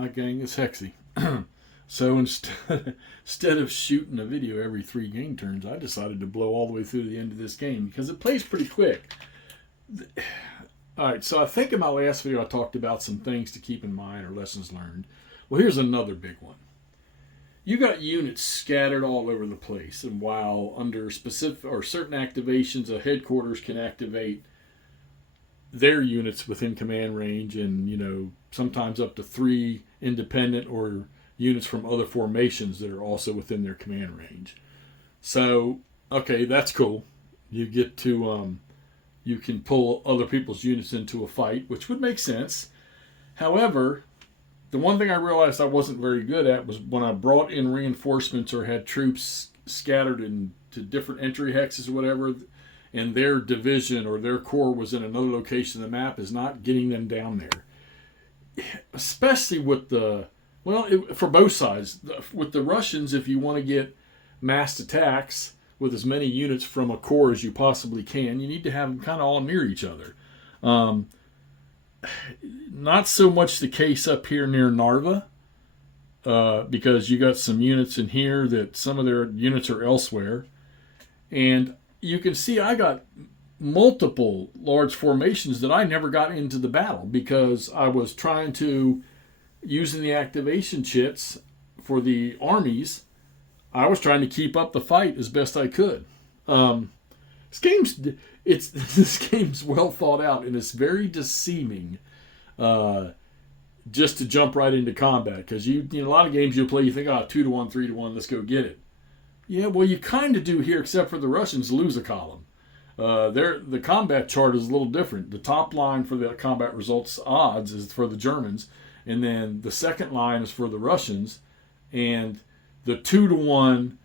Hi, gang, it's Hexy. So instead of shooting a video every 3 game turns, I decided to blow all the way through the end of this game because it plays pretty quick. All right, so I think in my last video I talked about some things to keep in mind or lessons learned. Well, here's another big one. You got units scattered all over the place, and while under specific or certain activations, a headquarters can activate their units within command range, and sometimes up to 3 independent or units from other formations that are also within their command range. So, okay, that's cool. You get to you can pull other people's units into a fight, which would make sense. However, the one thing I realized I wasn't very good at was when I brought in reinforcements or had troops scattered into different entry hexes or whatever, and their division or their corps was in another location of the map, is not getting them down there. Especially with for both sides. With the Russians, if you want to get massed attacks with as many units from a corps as you possibly can, you need to have them kind of all near each other. Not so much the case up here near Narva, because you got some units in here that some of their units are elsewhere. And you can see I got multiple large formations that I never got into the battle because I was trying to, using the activation chits for the armies, I was trying to keep up the fight as best I could. This game's well thought out, and it's very deceiving just to jump right into combat, because a lot of games you'll play, you think, 2-1, 3-1, let's go get it. Yeah, well, you kind of do here, except for the Russians lose a column. The combat chart is a little different. The top line for the combat results odds is for the Germans, and then the second line is for the Russians, and the 2-1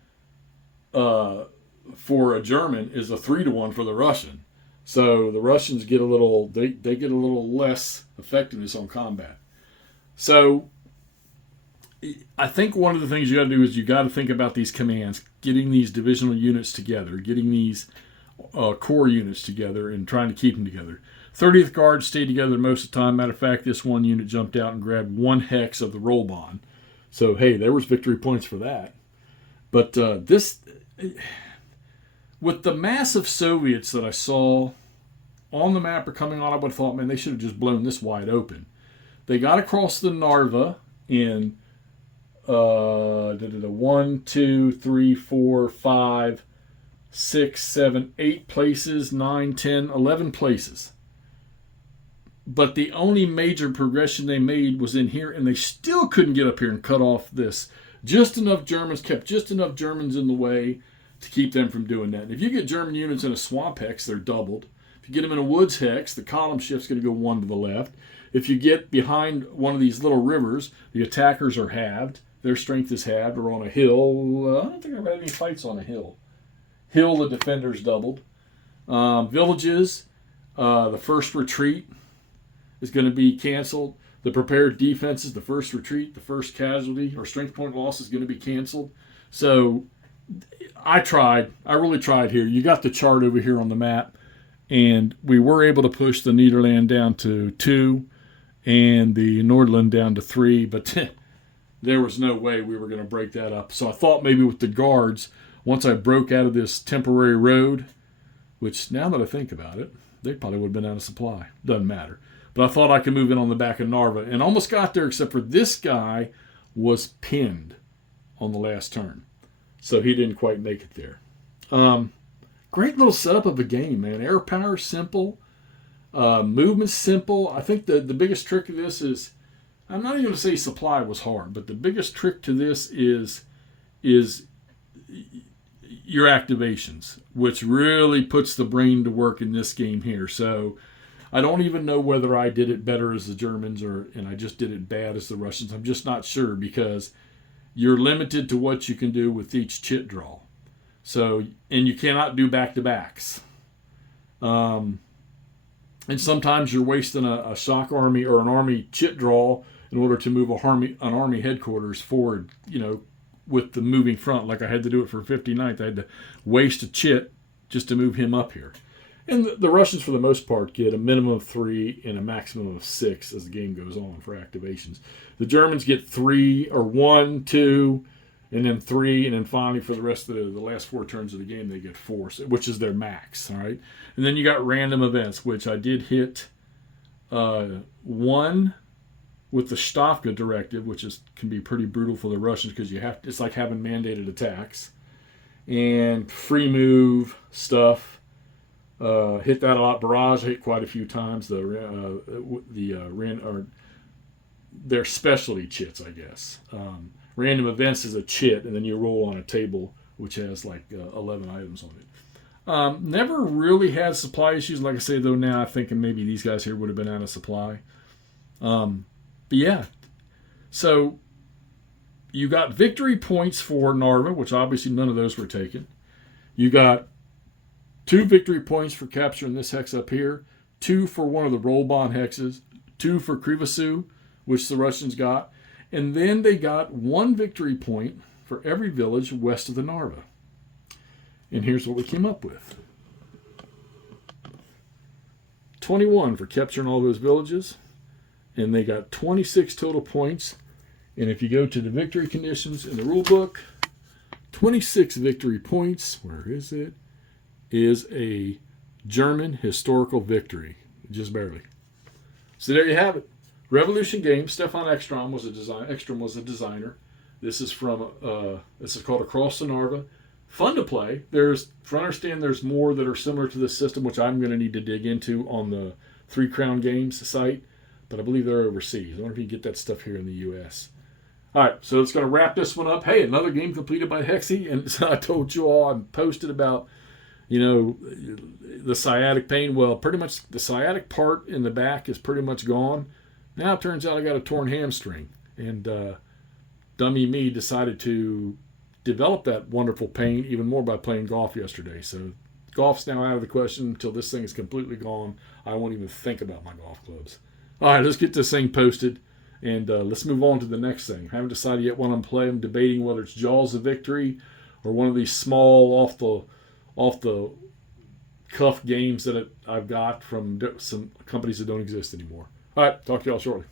for a German is a 3-1 for the Russian. So the Russians get they get a little less effectiveness on combat. So I think one of the things you got to do is you got to think about these commands, getting these divisional units together, getting these core units together, and trying to keep them together. 30th Guard stayed together most of the time. Matter of fact, this one unit jumped out and grabbed 1 hex of the roll bond. So, hey, there was victory points for that. But with the massive Soviets that I saw on the map or coming on, I would have thought, man, they should have just blown this wide open. They got across the Narva in 1, 2, 3, 4, 5, 6, 7, 8 places, 9, 10, 11 places. But the only major progression they made was in here, and they still couldn't get up here and cut off this. Kept just enough Germans in the way to keep them from doing that. And if you get German units in a swamp hex, they're doubled. If you get them in a woods hex, the column shift's going to go 1 to the left. If you get behind one of these little rivers, the attackers are halved. Their strength is halved. Or on a hill, I don't think I've had any fights on a hill. The defenders doubled. Villages, the first retreat is going to be canceled. The prepared defenses, the first retreat, the first casualty or strength point loss is going to be canceled. So I really tried here. You got the chart over here on the map, and we were able to push the Nederland down to 2 and the Nordland down to 3, but there was no way we were going to break that up. So I thought maybe with the guards, once I broke out of this temporary road, which now that I think about it, they probably would have been out of supply. Doesn't matter. But I thought I could move in on the back of Narva, and almost got there, except for this guy was pinned on the last turn. So he didn't quite make it there. Great little setup of a game, man. Air power, simple. Movement, simple. I think the biggest trick of this is, I'm not even going to say supply was hard, but the biggest trick to this is your activations, which really puts the brain to work in this game here. So I don't even know whether I did it better as the Germans and I just did it bad as the Russians. I'm just not sure, because you're limited to what you can do with each chit draw. So, and you cannot do back-to-backs. And sometimes you're wasting a shock army or an army chit draw in order to move an army headquarters forward, with the moving front. Like I had to do it for 59th. I had to waste a chit just to move him up here. And the Russians, for the most part, get a minimum of 3 and a maximum of 6 as the game goes on for activations. The Germans get 3 or 1, 2, and then 3, and then finally for the rest of the last 4 turns of the game, they get 4, which is their max. All right, and then you got random events, which I did hit 1 with the Stavka directive, which can be pretty brutal for the Russians because it's like having mandated attacks and free move stuff. Hit that a lot. Barrage hit quite a few times. Their specialty chits, I guess. Random events is a chit, and then you roll on a table which has like 11 items on it. Never really had supply issues. Like I say, though, now I'm thinking maybe these guys here would have been out of supply. But yeah, so you got victory points for Narva, which obviously none of those were taken. You got 2 victory points for capturing this hex up here, 2 for one of the Rollbahn hexes, 2 for Krivosu, which the Russians got, and then they got 1 victory point for every village west of the Narva. And here's what we came up with. 21 for capturing all those villages, and they got 26 total points. And if you go to the victory conditions in the rule book, 26 victory points, where is it? Is a German historical victory, just barely. So there you have it. Revolution Games. Stefan Ekstrom was a designer. This is from this is called Across the Narva. Fun to play. I understand there's more that are similar to this system, which I'm going to need to dig into on the Three Crown Games site, but I believe they're overseas. I wonder if you can get that stuff here in the U.S. All right, so it's going to wrap this one up. Hey, another game completed by Hexy, and so I told you all I posted about the sciatic pain. Well, pretty much the sciatic part in the back is pretty much gone. Now it turns out I got a torn hamstring. And dummy me decided to develop that wonderful pain even more by playing golf yesterday. So golf's now out of the question until this thing is completely gone. I won't even think about my golf clubs. All right, let's get this thing posted. And let's move on to the next thing. I haven't decided yet what I'm playing. I'm debating whether it's Jaws of Victory or one of these small off the cuff games that I've got from some companies that don't exist anymore. All right, talk to y'all shortly.